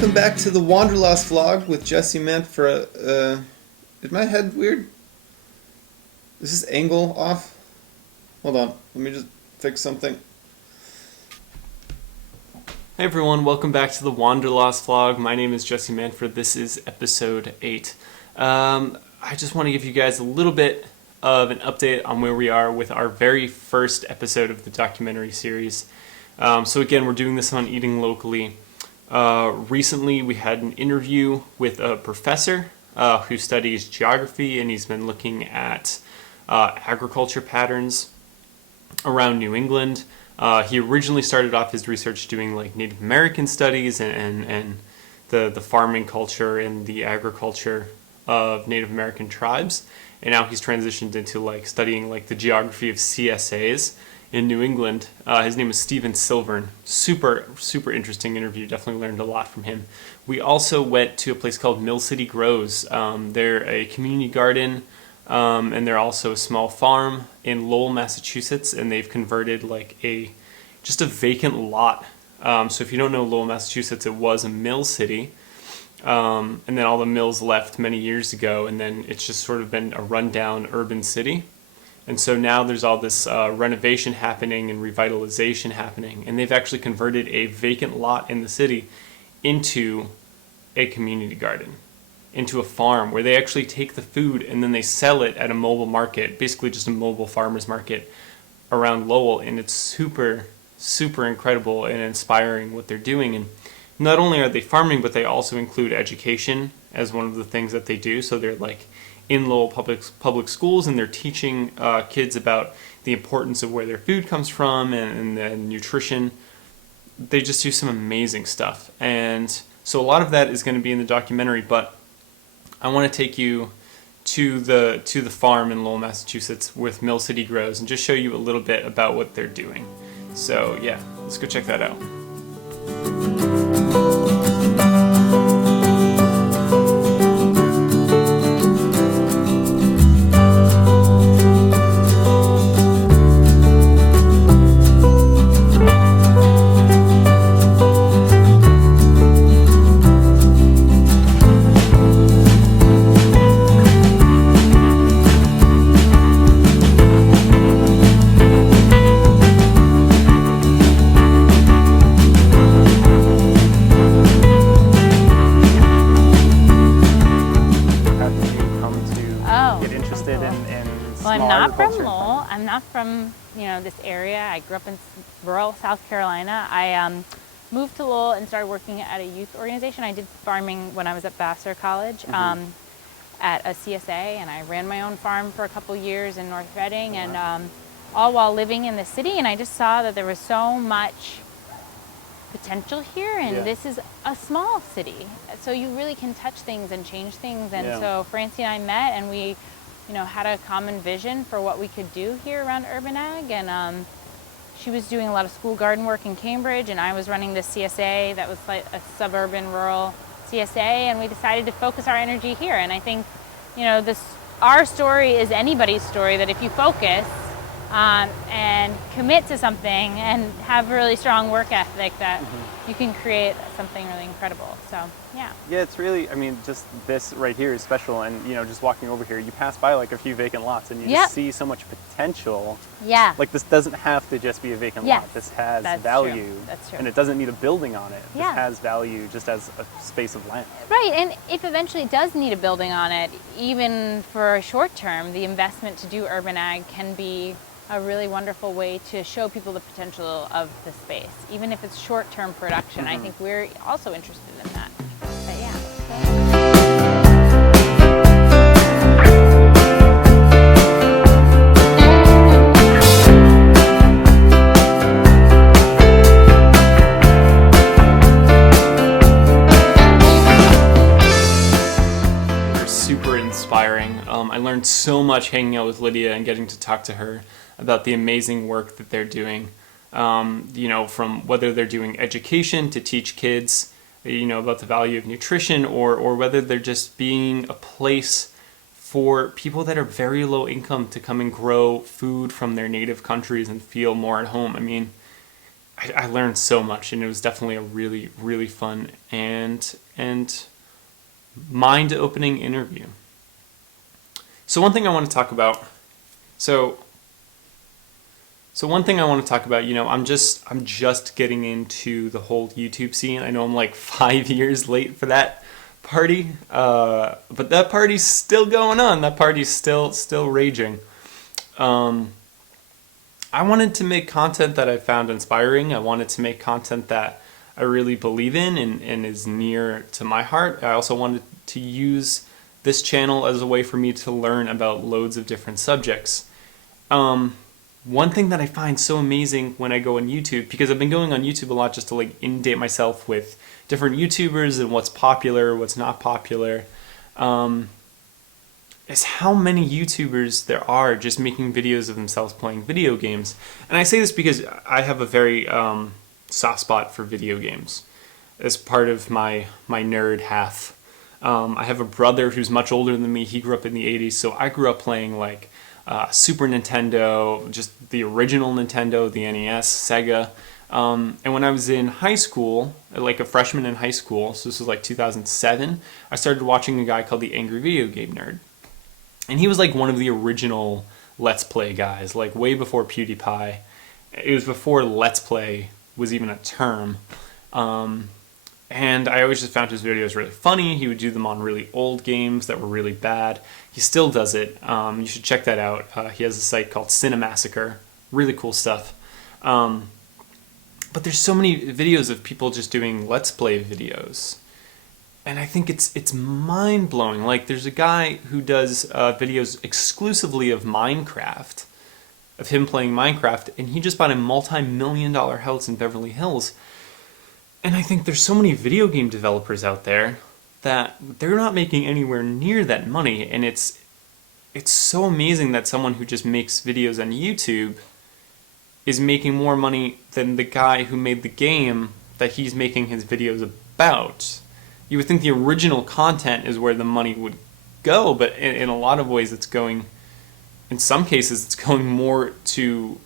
welcome back to the Wanderlost vlog with Jesse Manfra. Is my head weird? Is this angle off? Hold on, let me just fix something. Hey everyone, welcome back to the Wanderlost vlog. My name is Jesse Manfra. This is episode 8. I just want to give you guys a little bit of an update on where we are with our very first episode of the documentary series. So again, we're doing this on Eating Locally. Recently we had an interview with a professor who studies geography, and he's been looking at agriculture patterns around New England. He originally started off his research doing like Native American studies and the farming culture and the agriculture of Native American tribes, and now he's transitioned into like studying like the geography of CSAs in New England. His name is Steven Silvern. Super interesting interview. Definitely learned a lot from him. We also went to a place called Mill City Grows. They're a community garden, and they're also a small farm in Lowell, Massachusetts, and they've converted like just a vacant lot. So if you don't know Lowell, Massachusetts, it was a mill city, and then all the mills left many years ago, and then it's just sort of been a rundown urban city. And so now there's all this renovation happening and revitalization happening, and they've actually converted a vacant lot in the city into a community garden, into a farm where they actually take the food and then they sell it at a mobile market, basically just a mobile farmer's market around Lowell. And it's super incredible and inspiring what they're doing. And not only are they farming, but they also include education as one of the things that they do. So they're like in Lowell public schools, and they're teaching kids about the importance of where their food comes from and nutrition. They just do some amazing stuff. And so a lot of that is going to be in the documentary, but I want to take you to the farm in Lowell, Massachusetts with Mill City Grows and just show you a little bit about what they're doing. So yeah, let's go check that out. Well, I'm not from Lowell. I'm not from, this area. I grew up in rural South Carolina. I moved to Lowell and started working at a youth organization. I did farming when I was at Vassar College at a CSA, and I ran my own farm for a couple years in North Reading, and all while living in the city. And I just saw that there was so much potential here, and this is a small city, so you really can touch things and change things. And so Francie and I met, and we had a common vision for what we could do here around urban ag. And she was doing a lot of school garden work in Cambridge, and I was running this CSA that was like a suburban rural CSA, and we decided to focus our energy here. And I think our story is anybody's story, that if you focus and commit to something and have a really strong work ethic, that you can create something really incredible. So yeah, it's really, just this right here is special. And just walking over here, you pass by like a few vacant lots, and you just see so much potential. Like, this doesn't have to just be a vacant lot. This has value. True. That's true. And it doesn't need a building on it. This has value just as a space of land. Right. And if eventually it does need a building on it, even for a short term, the investment to do urban ag can be a really wonderful way to show people the potential of the space, even if it's short-term production. I think we're also interested in that. But yeah. They're super inspiring. I learned so much hanging out with Lydia and getting to talk to her about the amazing work that they're doing. From whether they're doing education to teach kids, about the value of nutrition, or whether they're just being a place for people that are very low income to come and grow food from their native countries and feel more at home. I learned so much, and it was definitely a really, really fun and mind-opening interview. So one thing I want to talk about, one thing I want to talk about, I'm just getting into the whole YouTube scene. I know I'm like 5 years late for that party, but that party's still going on. That party's still raging. I wanted to make content that I found inspiring. I wanted to make content that I really believe in and is near to my heart. I also wanted to use this channel as a way for me to learn about loads of different subjects. One thing that I find so amazing when I go on YouTube, because I've been going on YouTube a lot just to like inundate myself with different YouTubers and what's popular, what's not popular, is how many YouTubers there are just making videos of themselves playing video games. And I say this because I have a very soft spot for video games as part of my nerd half. I have a brother who's much older than me. He grew up in the 80s, so I grew up playing like Super Nintendo, just the original Nintendo, the NES, Sega. And when I was in high school, like a freshman in high school, so this was like 2007, I started watching a guy called the Angry Video Game Nerd. And he was like one of the original Let's Play guys, like way before PewDiePie. It was before Let's Play was even a term. And I always just found his videos really funny. He would do them on really old games that were really bad. He still does it. You should check that out. He has a site called Cinemassacre. Really cool stuff. But there's so many videos of people just doing Let's Play videos. And I think it's mind-blowing. Like, there's a guy who does videos exclusively of Minecraft, of him playing Minecraft, and he just bought a multi-million-dollar house in Beverly Hills. And I think there's so many video game developers out there that they're not making anywhere near that money, and it's so amazing that someone who just makes videos on YouTube is making more money than the guy who made the game that he's making his videos about. You would think the original content is where the money would go, but in a lot of ways it's going, in some cases it's going more to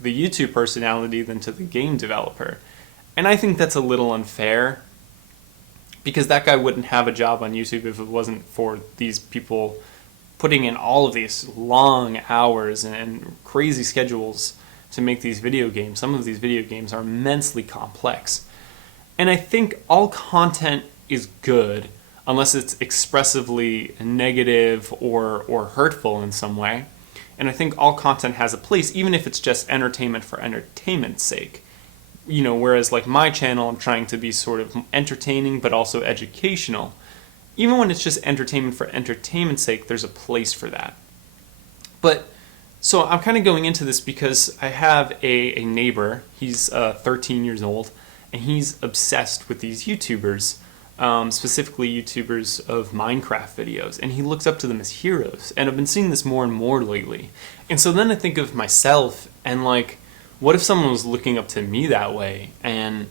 the YouTube personality than to the game developer. And I think that's a little unfair, because that guy wouldn't have a job on YouTube if it wasn't for these people putting in all of these long hours and crazy schedules to make these video games. Some of these video games are immensely complex. And I think all content is good unless it's expressively negative or hurtful in some way. And I think all content has a place, even if it's just entertainment for entertainment's sake. Whereas like my channel, I'm trying to be sort of entertaining but also educational. Even when it's just entertainment for entertainment's sake, there's a place for that. But so I'm kind of going into this because I have a neighbor. He's 13 years old, and he's obsessed with these YouTubers, specifically YouTubers of Minecraft videos, and he looks up to them as heroes. And I've been seeing this more and more lately. And so then I think of myself and like, what if someone was looking up to me that way? And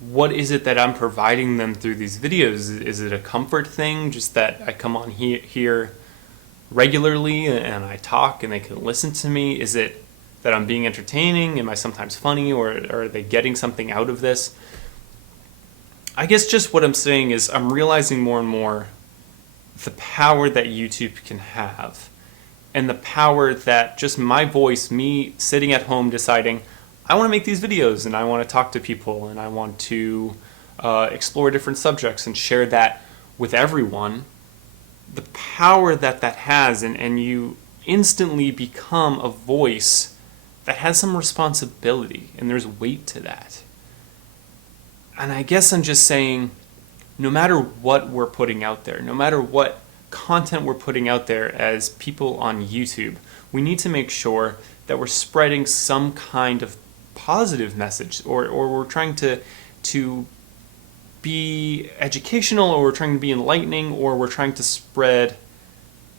what is it that I'm providing them through these videos? Is it a comfort thing, just that I come on here regularly and I talk and they can listen to me? Is it that I'm being entertaining? Am I sometimes funny, or are they getting something out of this? I guess just what I'm saying is I'm realizing more and more the power that YouTube can have, and the power that just my voice, me sitting at home deciding, I want to make these videos and I want to talk to people and I want to explore different subjects and share that with everyone. The power that has, and you instantly become a voice that has some responsibility, and there's weight to that. And I guess I'm just saying, no matter what we're putting out there, no matter what content we're putting out there as people on YouTube, we need to make sure that we're spreading some kind of positive message, or we're trying to be educational, or we're trying to be enlightening, or we're trying to spread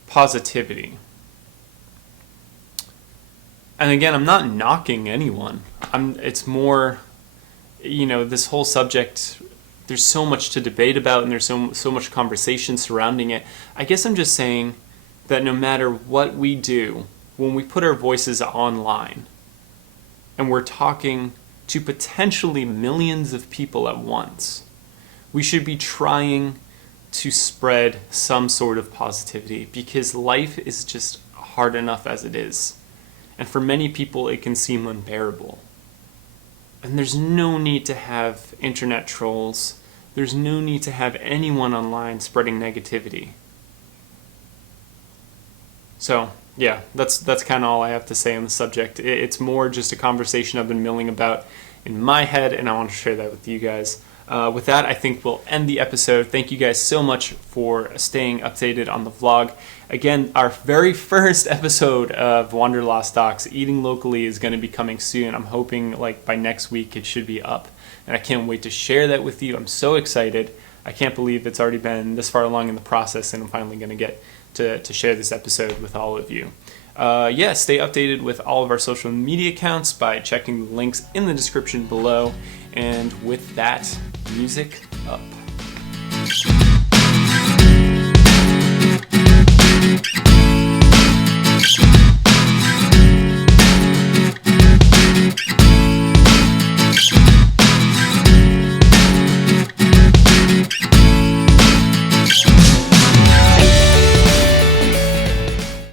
positivity. And again, I'm not knocking anyone. It's more, this whole subject, there's so much to debate about, and there's so much conversation surrounding it. I guess I'm just saying that no matter what we do, when we put our voices online and we're talking to potentially millions of people at once, we should be trying to spread some sort of positivity, because life is just hard enough as it is. And for many people, it can seem unbearable. And there's no need to have internet trolls. There's no need to have anyone online spreading negativity. So, yeah, that's kind of all I have to say on the subject. It's more just a conversation I've been milling about in my head, and I want to share that with you guys. With that, I think we'll end the episode. Thank you guys so much for staying updated on the vlog. Again, our very first episode of Wanderlost Docs, Eating Locally, is going to be coming soon. I'm hoping like by next week it should be up, and I can't wait to share that with you. I'm so excited. I can't believe it's already been this far along in the process, and I'm finally going to get to share this episode with all of you. Stay updated with all of our social media accounts by checking the links in the description below. And with that, music up.